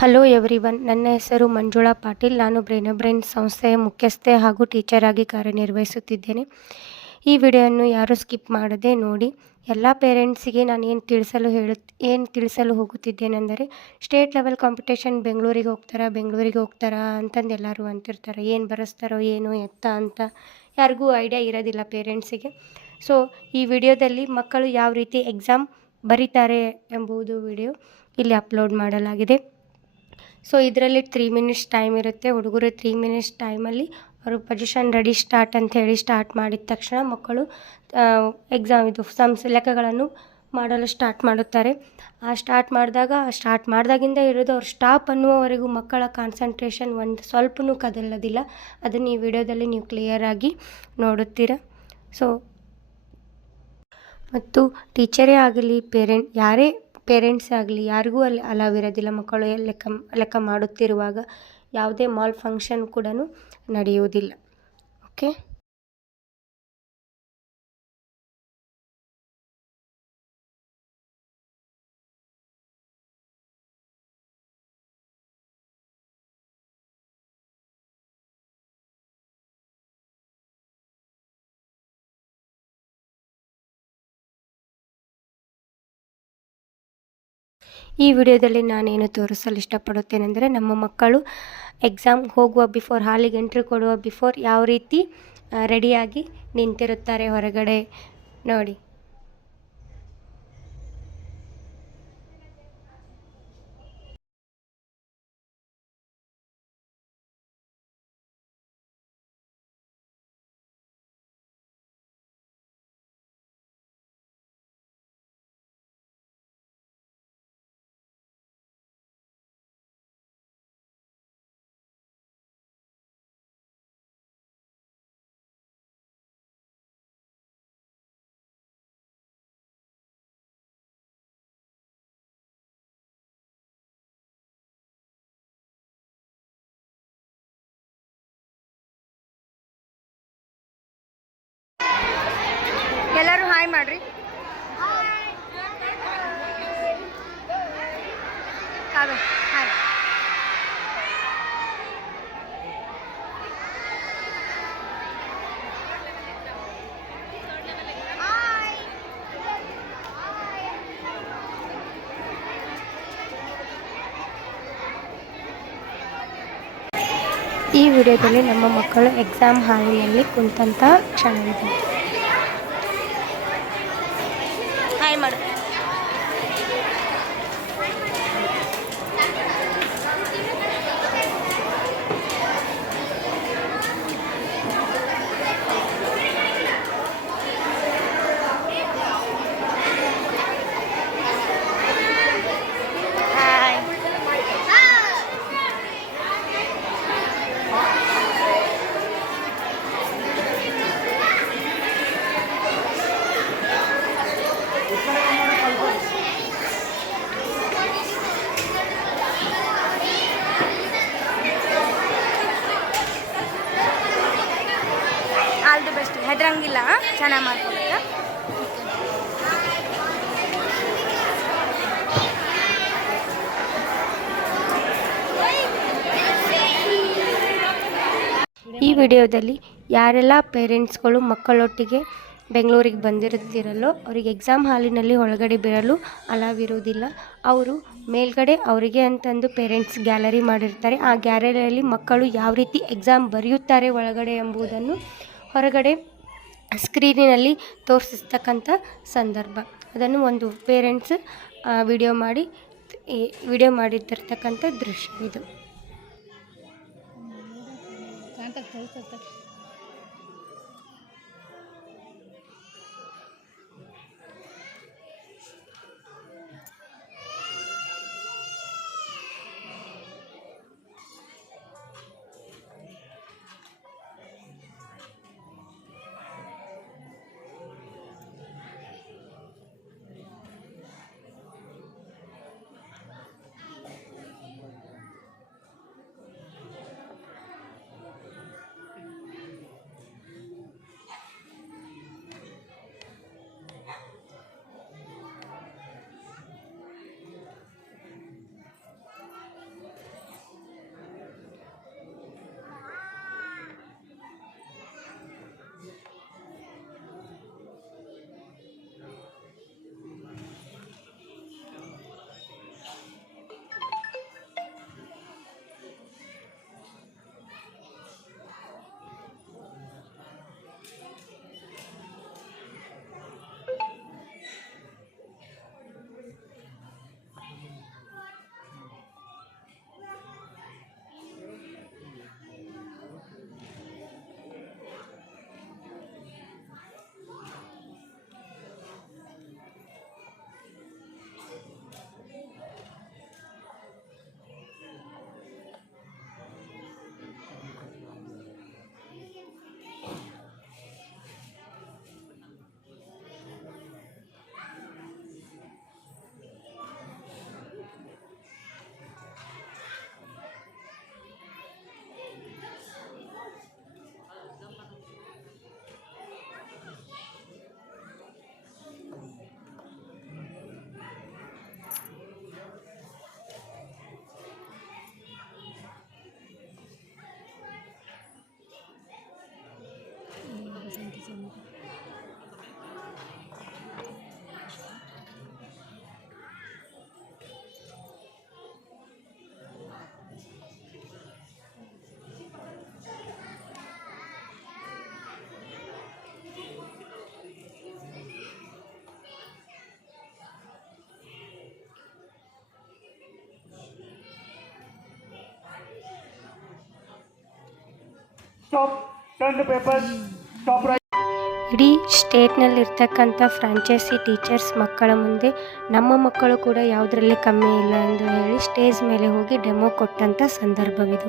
Hello everyone, ನನ್ನ ಹೆಸರು ಮಂಜುಳಾ ಪಾಟೀಲ್. ನಾನು ಬ್ರೈನ್ ಸಂಸ್ಥೆಯ ಮುಖ್ಯಸ್ಥೆ ಹಾಗೂ ಟೀಚರ್ ಆಗಿ ಕಾರ್ಯನಿರ್ವಹಿಸುತ್ತಿದ್ದೇನೆ. ಈ ವಿಡಿಯೋವನ್ನು ಯಾರು ಸ್ಕಿಪ್ ಮಾಡದೆ ನೋಡಿ. ಎಲ್ಲ ಪೇರೆಂಟ್ಸಿಗೆ ನಾನು ಏನು ತಿಳಿಸಲು ಹೋಗುತ್ತಿದ್ದೇನೆಂದರೆ, ಸ್ಟೇಟ್ ಲೆವೆಲ್ ಕಾಂಪಿಟೇಷನ್ ಬೆಂಗಳೂರಿಗೆ ಹೋಗ್ತಾರಾ ಅಂತಂದು ಎಲ್ಲರೂ ಅಂತಿರ್ತಾರೆ. ಏನು ಬರೆಸ್ತಾರೋ ಏನೋ ಎತ್ತ ಅಂತ ಯಾರಿಗೂ ಐಡಿಯಾ ಇರೋದಿಲ್ಲ ಪೇರೆಂಟ್ಸಿಗೆ. ಸೊ ಈ ವಿಡಿಯೋದಲ್ಲಿ ಮಕ್ಕಳು ಯಾವ ರೀತಿ ಎಕ್ಸಾಮ್ ಬರೀತಾರೆ ಎಂಬುದು ವಿಡಿಯೋ ಇಲ್ಲಿ ಅಪ್ಲೋಡ್ ಮಾಡಲಾಗಿದೆ. ಸೊ ಇದರಲ್ಲಿ 3 ಮಿನಿಟ್ಸ್ ಟೈಮ್ ಇರುತ್ತೆ. ಹುಡುಗರು 3 ಮಿನಿಟ್ಸ್ ಟೈಮಲ್ಲಿ ಅವರು ಪೊಸಿಷನ್ ರೆಡಿ ಸ್ಟಾರ್ಟ್ ಅಂತ ಹೇಳಿ ಸ್ಟಾರ್ಟ್ ಮಾಡಿದ ತಕ್ಷಣ ಮಕ್ಕಳು ಎಕ್ಸಾಮ್ ಲೆಕ್ಕಗಳನ್ನು ಮಾಡಲು ಸ್ಟಾರ್ಟ್ ಮಾಡುತ್ತಾರೆ. ಸ್ಟಾರ್ಟ್ ಮಾಡಿದಾಗಿಂದ ಹಿಡಿದು ಅವ್ರು ಸ್ಟಾಪ್ ಅನ್ನುವವರೆಗೂ ಮಕ್ಕಳ ಕಾನ್ಸಂಟ್ರೇಷನ್ ಒಂದು ಸ್ವಲ್ಪನೂ ಕದಲೋದಿಲ್ಲ. ಅದನ್ನು ಈ ವಿಡಿಯೋದಲ್ಲಿ ನೀವು ಕ್ಲಿಯರಾಗಿ ನೋಡುತ್ತೀರಾ. ಸೊ ಮತ್ತು ಟೀಚರೇ ಆಗಲಿ ಯಾರೇ ಪೇರೆಂಟ್ಸೇ ಆಗಲಿ ಯಾರಿಗೂ ಅಲ್ಲಿ ಅಲಾವ್ ಇರೋದಿಲ್ಲ. ಮಕ್ಕಳು ಲೆಕ್ಕ ಮಾಡುತ್ತಿರುವಾಗ ಯಾವುದೇ ಮಾಲ್ ಫಂಕ್ಷನ್ ಕೂಡ ನಡೆಯುವುದಿಲ್ಲ. ಓಕೆ. ಈ ವಿಡಿಯೋದಲ್ಲಿ ನಾನೇನು ತೋರಿಸಲು ಇಷ್ಟಪಡುತ್ತೇನೆಂದರೆ, ನಮ್ಮ ಮಕ್ಕಳು ಎಕ್ಸಾಮ್ ಹೋಗುವ ಬಿಫೋರ್, ಹಾಲಿಗೆ ಎಂಟ್ರಿ ಕೊಡುವ ಬಿಫೋರ್ ಯಾವ ರೀತಿ ರೆಡಿಯಾಗಿ ನಿಂತಿರುತ್ತಾರೆ ಹೊರಗಡೆ ನೋಡಿ. ಎಲ್ಲರೂ ಹಾಯ್ ಮಾಡ್ರಿ. ಹಾಯ್. ಈ ವಿಡಿಯೋದಲ್ಲಿ ನಮ್ಮ ಮಕ್ಕಳು ಎಕ್ಸಾಮ್ ಹಾಲಿನಲ್ಲಿ ಕುಂತಂಥ ಕ್ಷಣ ಇದೆ. ಹಾಯ್ ಮಾಡು. All the best. ಹೆದರಂಗಿಲ್ಲ, ಚೆನ್ನಾಗಿ ಮಾಡ್ಕೊಬೇಕಾ. ಈ ವಿಡಿಯೋದಲ್ಲಿ ಯಾರೆಲ್ಲ ಪೇರೆಂಟ್ಸ್ಗಳು ಮಕ್ಕಳೊಟ್ಟಿಗೆ ಬೆಂಗಳೂರಿಗೆ ಬಂದಿರುತ್ತಿರಲ್ಲೋ ಅವರಿಗೆ ಎಕ್ಸಾಮ್ ಹಾಲಿನಲ್ಲಿ ಒಳಗಡೆ ಬಿಡಲು ಅಲಾವ್ ಇರುವುದಿಲ್ಲ. ಅವರು ಮೇಲ್ಗಡೆ ಅವರಿಗೆ ಅಂತಂದು ಪೇರೆಂಟ್ಸ್ ಗ್ಯಾಲರಿ ಮಾಡಿರ್ತಾರೆ. ಆ ಗ್ಯಾಲರಿಯಲ್ಲಿ ಮಕ್ಕಳು ಯಾವ ರೀತಿ ಎಕ್ಸಾಮ್ ಬರೆಯುತ್ತಾರೆ ಒಳಗಡೆ ಎಂಬುದನ್ನು ಹೊರಗಡೆ ಸ್ಕ್ರೀನಿನಲ್ಲಿ ತೋರಿಸ್ತಕ್ಕಂಥ ಸಂದರ್ಭ. ಅದನ್ನು ಒಂದು ಪೇರೆಂಟ್ಸ್ ವಿಡಿಯೋ ಮಾಡಿದ್ದಿರ್ತಕ್ಕಂಥ ದೃಶ್ಯ ಇದು. Stop. Turn the papers. Stop right. ಇಡೀ ಸ್ಟೇಟ್ನಲ್ಲಿರ್ತಕ್ಕಂಥ ಫ್ರಾಂಚೈಸಿ ಟೀಚರ್ಸ್ ಮಕ್ಕಳ ಮುಂದೆ ನಮ್ಮ ಮಕ್ಕಳು ಕೂಡ ಯಾವುದರಲ್ಲಿ ಕಮ್ಮಿ ಇಲ್ಲ ಎಂದು ಹೇಳಿ ಸ್ಟೇಜ್ ಮೇಲೆ ಹೋಗಿ ಡೆಮೋ ಕೊಟ್ಟಂಥ ಸಂದರ್ಭವಿದು.